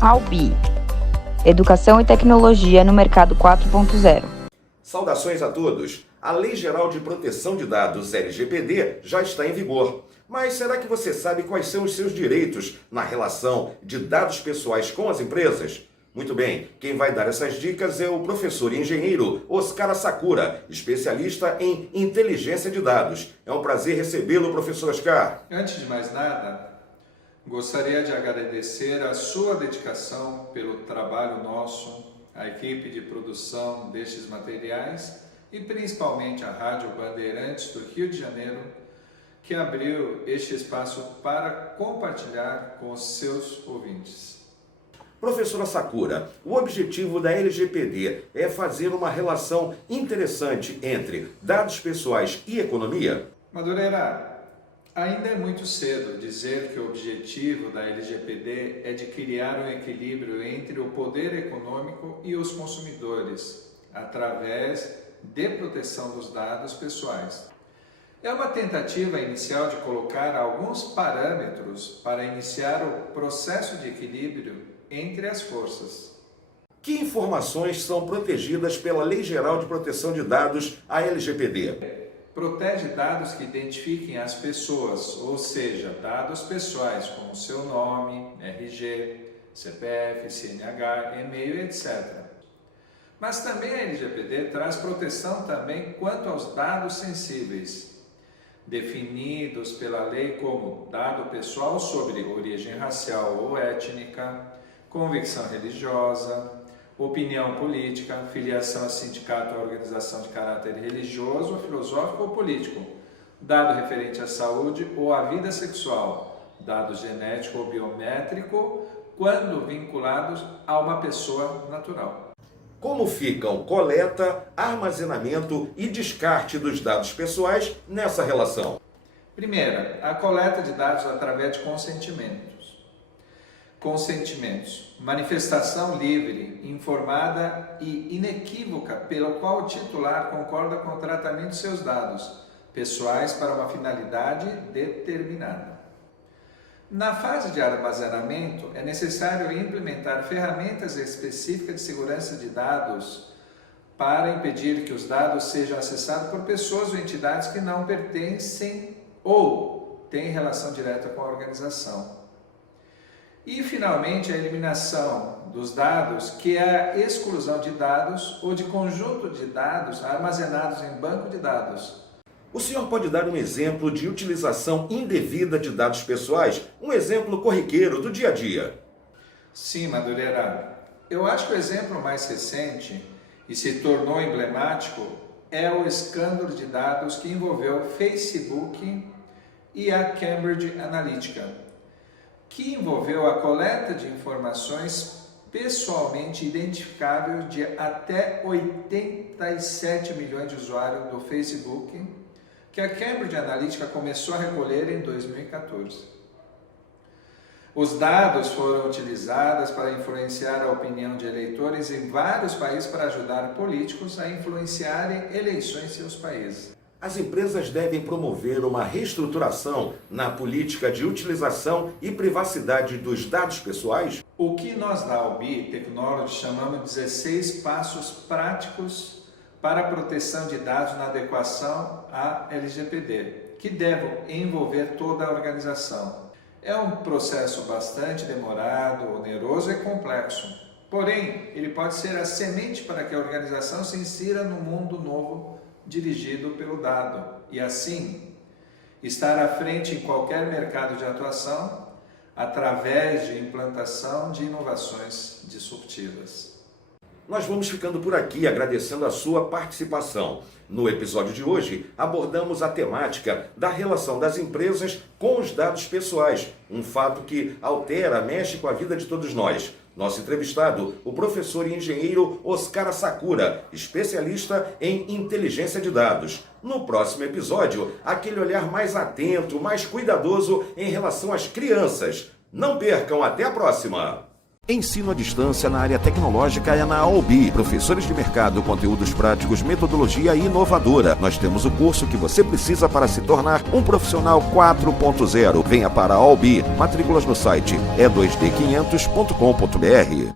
Albi, Educação e Tecnologia no Mercado 4.0. Saudações a todos! A Lei Geral de Proteção de Dados, LGPD, já está em vigor. Mas será que você sabe quais são os seus direitos na relação de dados pessoais com as empresas? Muito bem, quem vai dar essas dicas é o professor e engenheiro Oscar Sakura, especialista em inteligência de dados. É um prazer recebê-lo, professor Oscar. Antes de mais nada, gostaria de agradecer a sua dedicação pelo trabalho nosso, a equipe de produção destes materiais e principalmente a Rádio Bandeirantes do Rio de Janeiro, que abriu este espaço para compartilhar com os seus ouvintes. Professora Sakura, o objetivo da LGPD é fazer uma relação interessante entre dados pessoais e economia? Madureira, ainda é muito cedo dizer que o objetivo da LGPD é de criar um equilíbrio entre o poder econômico e os consumidores, através de proteção dos dados pessoais. É uma tentativa inicial de colocar alguns parâmetros para iniciar o processo de equilíbrio entre as forças. Que informações são protegidas pela Lei Geral de Proteção de Dados, a LGPD? Protege dados que identifiquem as pessoas, ou seja, dados pessoais como seu nome, RG, CPF, CNH, e-mail, etc. Mas também a LGPD traz proteção também quanto aos dados sensíveis, definidos pela lei como dado pessoal sobre origem racial ou étnica, convicção religiosa, opinião política, filiação a sindicato ou organização de caráter religioso, filosófico ou político, dado referente à saúde ou à vida sexual, dado genético ou biométrico, quando vinculados a uma pessoa natural. Como ficam coleta, armazenamento e descarte dos dados pessoais nessa relação? Primeira, a coleta de dados através de consentimentos. Consentimentos, manifestação livre, informada e inequívoca pelo qual o titular concorda com o tratamento de seus dados pessoais para uma finalidade determinada. Na fase de armazenamento, é necessário implementar ferramentas específicas de segurança de dados para impedir que os dados sejam acessados por pessoas ou entidades que não pertencem ou têm relação direta com a organização. E, finalmente, a eliminação dos dados, que é a exclusão de dados ou de conjunto de dados armazenados em banco de dados. O senhor pode dar um exemplo de utilização indevida de dados pessoais? Um exemplo corriqueiro do dia a dia? Sim, Madureira. Eu acho que o exemplo mais recente e se tornou emblemático é o escândalo de dados que envolveu o Facebook e a Cambridge Analytica, que envolveu a coleta de informações pessoalmente identificáveis de até 87 milhões de usuários do Facebook, que a Cambridge Analytica começou a recolher em 2014. Os dados foram utilizados para influenciar a opinião de eleitores em vários países para ajudar políticos a influenciarem eleições em seus países. As empresas devem promover uma reestruturação na política de utilização e privacidade dos dados pessoais? O que nós da Albi Technology chamamos de 16 passos práticos para a proteção de dados na adequação à LGPD, que devem envolver toda a organização. É um processo bastante demorado, oneroso e complexo, porém, ele pode ser a semente para que a organização se insira no mundo novo dirigido pelo dado e, assim, estar à frente em qualquer mercado de atuação através de implantação de inovações disruptivas. Nós vamos ficando por aqui agradecendo a sua participação. No episódio de hoje, abordamos a temática da relação das empresas com os dados pessoais, um fato que altera, mexe com a vida de todos nós. Nosso entrevistado, o professor e engenheiro Oscar Sakura, especialista em inteligência de dados. No próximo episódio, aquele olhar mais atento, mais cuidadoso em relação às crianças. Não percam, até a próxima! Ensino à distância na área tecnológica é na Albi. Professores de mercado, conteúdos práticos, metodologia inovadora. Nós temos o curso que você precisa para se tornar um profissional 4.0. Venha para a Albi. Matrículas no site e2d500.com.br.